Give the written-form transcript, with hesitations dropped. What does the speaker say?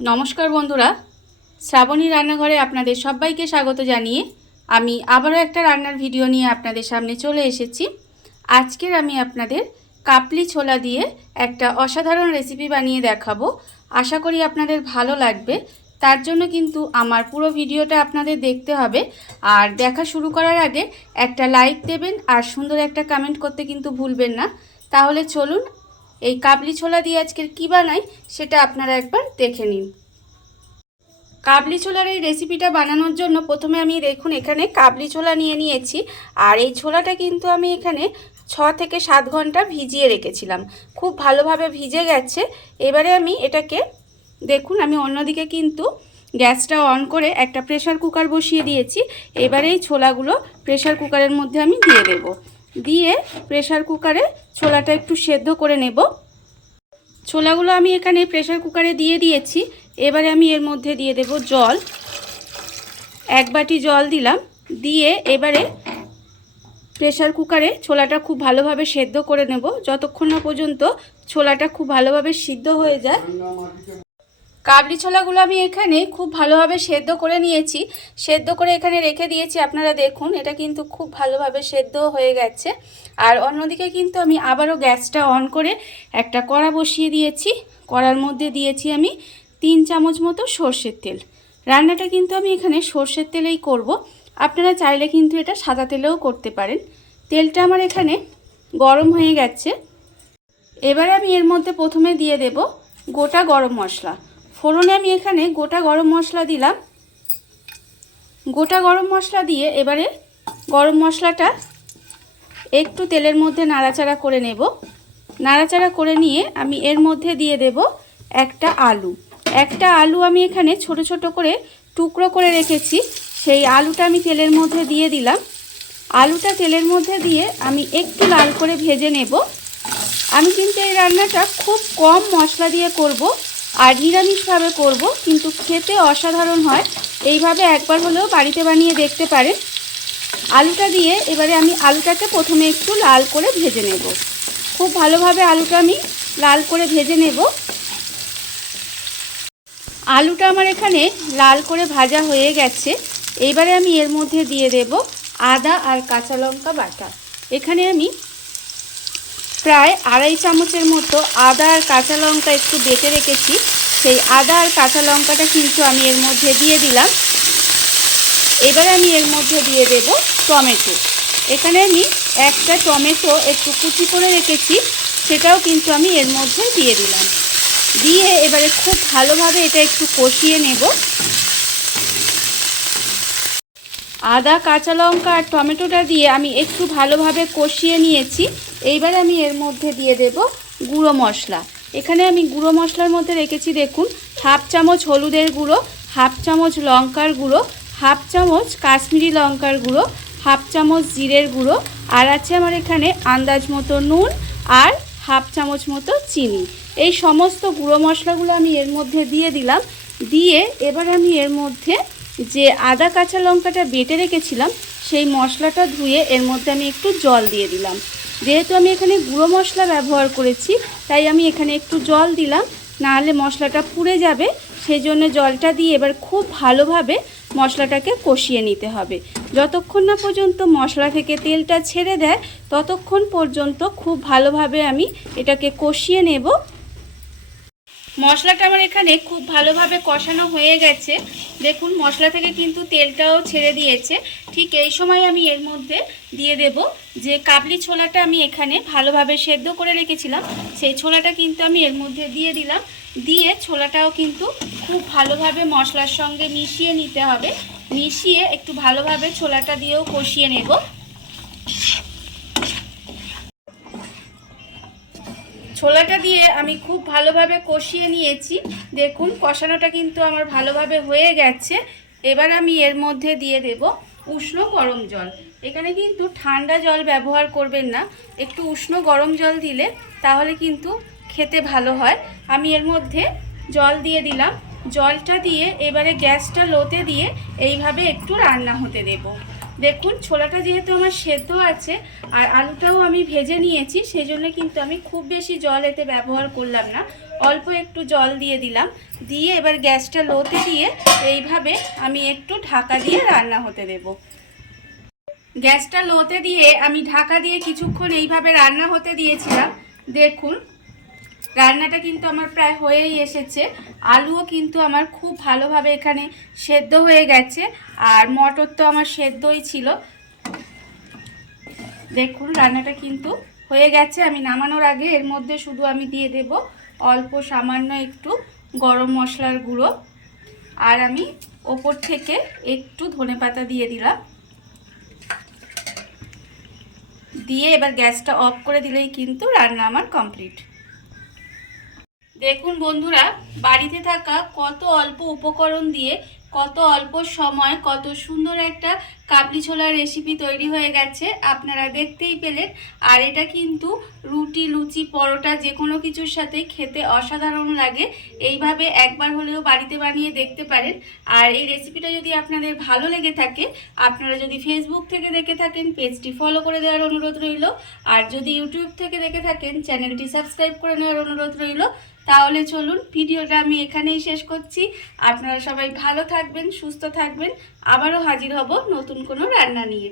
नमस्कार बंधुरा श्रावणी रान्नाघरे आपनादेर सबाइके स्वागत जानिए आमी आबारो एकटा रान्नार भिडियो निये आपनादेर सामने चले एसेछि। आजकेर आमी आपनादेर कापली छोला दिए एकटा असाधारण रेसिपि बानिये देखाबो। आशा करी आपनादेर भालो लागबे। तार जोन्नो किन्तु आमार पुरो भिडियोटा आपनादेर देखते हबे और देखा शुरू करार आगे एकटा लाइक देबेन और सुंदर एकटा कमेंट करते किन्तु भूलबेन ना। ताहले चलुन এই কাবলি ছোলা দিয়ে আজকের কি বানাই সেটা আপনারা একবার দেখে নিন। কাবলি ছোলার এই রেসিপিটা বানানোর জন্য প্রথমে আমি দেখুন এখানে কাবলি ছোলা নিয়ে নিয়েছি আর এই ছোলাটা কিন্তু আমি এখানে 6 থেকে 7 ঘন্টা ভিজিয়ে রেখেছিলাম। খুব ভালোভাবে ভিজে গেছে। এবারে আমি এটাকে দেখুন আমি অন্যদিকে কিন্তু গ্যাসটা অন করে একটা প্রেসার কুকার বসিয়ে দিয়েছি। এবারে এই ছোলাগুলো প্রেসার কুকারের মধ্যে আমি দিয়ে দেব। দিয়ে প্রেসার কুকারে ছোলাটা একটু সেদ্ধ করে নেব। ছোলাগুলো আমি এখানে প্রেসার কুকারে দিয়ে দিয়েছি। এবারে আমি এর মধ্যে দিয়ে দেব জল। 1 বাটি জল দিলাম। দিয়ে এবারে প্রেসার কুকারে ছোলাটা খুব ভালোভাবে সেদ্ধ করে নেব যতক্ষণ না পর্যন্ত ছোলাটা খুব ভালোভাবে সিদ্ধ হয়ে যায়। কাবলি ছোলাগুলো আমি এখানে খুব ভালোভাবে সেদ্ধ করে নিয়েছি। সেদ্ধ করে এখানে রেখে দিয়েছি। আপনারা দেখুন এটা কিন্তু খুব ভালোভাবে সেদ্ধ হয়ে গেছে। আর অন্যদিকে কিন্তু আমি আবারও গ্যাসটা অন করে একটা কড়া বসিয়ে দিয়েছি। কড়ার মধ্যে দিয়েছি আমি 3 চামচ মতো সরষের তেল। রান্নাটা কিন্তু আমি এখানে সরষের তেলেই করব। আপনারা চাইলে কিন্তু এটা সাদা তেলেও করতে পারেন। তেলটা আমার এখানে গরম হয়ে গেছে। এবারে আমি এর মধ্যে প্রথমে দিয়ে দেব গোটা গরম মশলা। ফোড়নে আমি এখানে গোটা গরম মশলা দিলাম। গোটা গরম মশলা দিয়ে এবারে গরম মশলাটা একটু তেলের মধ্যে নাড়াচাড়া করে নেব। নাড়াচাড়া করে নিয়ে আমি এর মধ্যে দিয়ে দেব একটা আলু। একটা আলু আমি এখানে ছোট ছোট করে টুকরো করে রেখেছি। সেই আলুটা আমি তেলের মধ্যে দিয়ে দিলাম। আলুটা তেলের মধ্যে দিয়ে আমি একটু লাল করে ভেজে নেব। আমি কিন্তু এই রান্নাটা খুব কম মশলা দিয়ে করব আর নিরামিষভাবে করব, কিন্তু খেতে অসাধারণ হয়। এইভাবে একবার হলেও বাড়িতে বানিয়ে দেখতে পারেন। আলুটা দিয়ে এবারে আমি আলুটাকে প্রথমে একটু লাল করে ভেজে নেব। খুব ভালোভাবে আলুটা আমি লাল করে ভেজে নেব। আলুটা আমার এখানে লাল করে ভাজা হয়ে গেছে। এইবারে আমি এর মধ্যে দিয়ে দেব আদা আর কাঁচা লঙ্কা বাটা। এখানে আমি প্রায় 2.5 চামচের মতো আদা আর কাঁচা লঙ্কা একটু বেটে রেখেছি। সেই আদা আর কাঁচা লঙ্কাটা কিন্তু আমি এর মধ্যে দিয়ে দিলাম। এবারে আমি এর মধ্যে দিয়ে দেব টমেটো। এখানে আমি একটা টমেটো একটু কুচি করে রেখেছি, সেটাও কিন্তু আমি এর মধ্যে দিয়ে দিলাম। দিয়ে এবারে খুব ভালোভাবে এটা একটু কষিয়ে নেব। আদা কাঁচা লঙ্কা আর টমেটোটা দিয়ে আমি একটু ভালোভাবে কষিয়ে নিয়েছি। এইবারে আমি এর মধ্যে দিয়ে দেব গুঁড়ো মশলা। এখানে আমি গুঁড়ো মশলার মধ্যে রেখেছি দেখুন 1/2 চামচ হলুদের গুঁড়ো, 1/2 চামচ লঙ্কার গুঁড়ো, 1/2 চামচ কাশ্মীরি লঙ্কার গুঁড়ো, 1/2 চামচ জিরের গুঁড়ো, আর আছে আমার এখানে আন্দাজ মতো নুন আর 1/2 চামচ মতো চিনি। এই সমস্ত গুঁড়ো মশলাগুলো আমি এর মধ্যে দিয়ে দিলাম। দিয়ে এবার আমি এর মধ্যে যে আদা কাঁচা লঙ্কাটা বেটে রেখেছিলাম সেই মশলাটা ধুয়ে এর মধ্যে আমি একটু জল দিয়ে দিলাম। যেহেতু আমি এখানে গুঁড়ো মশলা ব্যবহার করেছি তাই আমি এখানে একটু জল দিলাম, নাহলে মশলাটা পুড়ে যাবে। সেই জন্য জলটা দিয়ে এবার খুব ভালোভাবে মশলাটাকে কষিয়ে নিতে হবে। যতক্ষণ না পর্যন্ত মশলা থেকে তেলটা ছেড়ে দেয় ততক্ষণ পর্যন্ত খুব ভালোভাবে আমি এটাকে কষিয়ে নেব। মশলাটা আমার এখানে খুব ভালোভাবে কষানো হয়ে গেছে। দেখুন মশলা থেকে কিন্তু তেলটাও ছেড়ে দিয়েছে। ঠিক এই সময় আমি এর মধ্যে দিয়ে দেব যে কাবলি ছোলাটা আমি এখানে ভালোভাবে সেদ্ধ করে রেখেছিলাম, সেই ছোলাটা কিন্তু আমি এর মধ্যে দিয়ে দিলাম। দিয়ে ছোলাটাও কিন্তু খুব ভালোভাবে মশলার সঙ্গে মিশিয়ে নিতে হবে। মিশিয়ে একটু ভালোভাবে ছোলাটা দিয়েও কষিয়ে নেব। ছোলাটা দিয়ে আমি খুব ভালোভাবে কষিয়ে নিয়েছি। দেখুন কষানোটা কিন্তু আমার ভালোভাবে হয়ে গেছে। এবার আমি এর মধ্যে দিয়ে দেব উষ্ণ গরম জল। এখানে কিন্তু ঠান্ডা জল ব্যবহার করবেন না, একটু উষ্ণ গরম জল দিলে তাহলে কিন্তু খেতে ভালো হয়। আমি এর মধ্যে জল দিয়ে দিলাম। জলটা দিয়ে এবারে গ্যাসটা লোতে দিয়ে এইভাবে একটু রান্না হতে দেব। দেখুন ছোলাটা যেহেতু আমার সেদ্ধ আছে আর আলুটাও আমি ভেজে নিয়েছি, সেজন্য কিন্তু আমি খুব বেশি জল এতে ব্যবহার করলাম না। অল্প একটু জল দিয়ে দিলাম, দিয়ে এবার গ্যাসটা লোতে দিয়ে এইভাবে আমি একটু ঢাকা দিয়ে রান্না হতে দেব। গ্যাসটা লোতে দিয়ে আমি ঢাকা দিয়ে কিছুক্ষণ এইভাবে রান্না হতে দিয়েছিলাম। দেখুন রান্নাটা কিন্তু আমার প্রায় হয়েই এসেছে। আলুও কিন্তু আমার খুব ভালোভাবে এখানে সেদ্ধ হয়ে গেছে, আর মটর তো আমার সেদ্ধই ছিল। দেখুন রান্নাটা কিন্তু হয়ে গেছে। আমি নামানোর আগে এর মধ্যে শুধু আমি দিয়ে দেব অল্প সামান্য একটু গরম মশলার গুঁড়ো, আর আমি ওপর থেকে একটু ধনেপাতা দিয়ে দিলাম। দিয়ে এবার গ্যাসটা অফ করে দিলেই কিন্তু রান্না আমার কমপ্লিট। দেখুন বন্ধুরা, বাড়িতে থাকা কত অল্প উপকরণ দিয়ে কত অল্প সময় কত সুন্দর একটা কাবলি ছোলার রেসিপি তৈরি হয়ে গেছে, আপনারা দেখতেই পেলেন। আর এটা কিন্তু রুটি, লুচি, পরোটা যে কোনো কিছুর সাথে খেতে অসাধারণ লাগে। এইভাবে একবার হলেও বাড়িতে বানিয়ে দেখতে পারেন। আর এই রেসিপিটা যদি আপনাদের ভালো লেগে থাকে, আপনারা যদি ফেসবুক থেকে দেখে থাকেন পেজটি ফলো করে দেওয়ার অনুরোধ রইল, আর যদি ইউটিউব থেকে দেখে থাকেন চ্যানেলটি সাবস্ক্রাইব করে নেওয়ার অনুরোধ রইল। তাহলে চলুন ভিডিওটা আমি এখানেই শেষ করছি। আপনারা সবাই ভালো থাকবেন, সুস্থ থাকবেন। আবারও হাজির হব নতুন কোনো রান্না নিয়ে।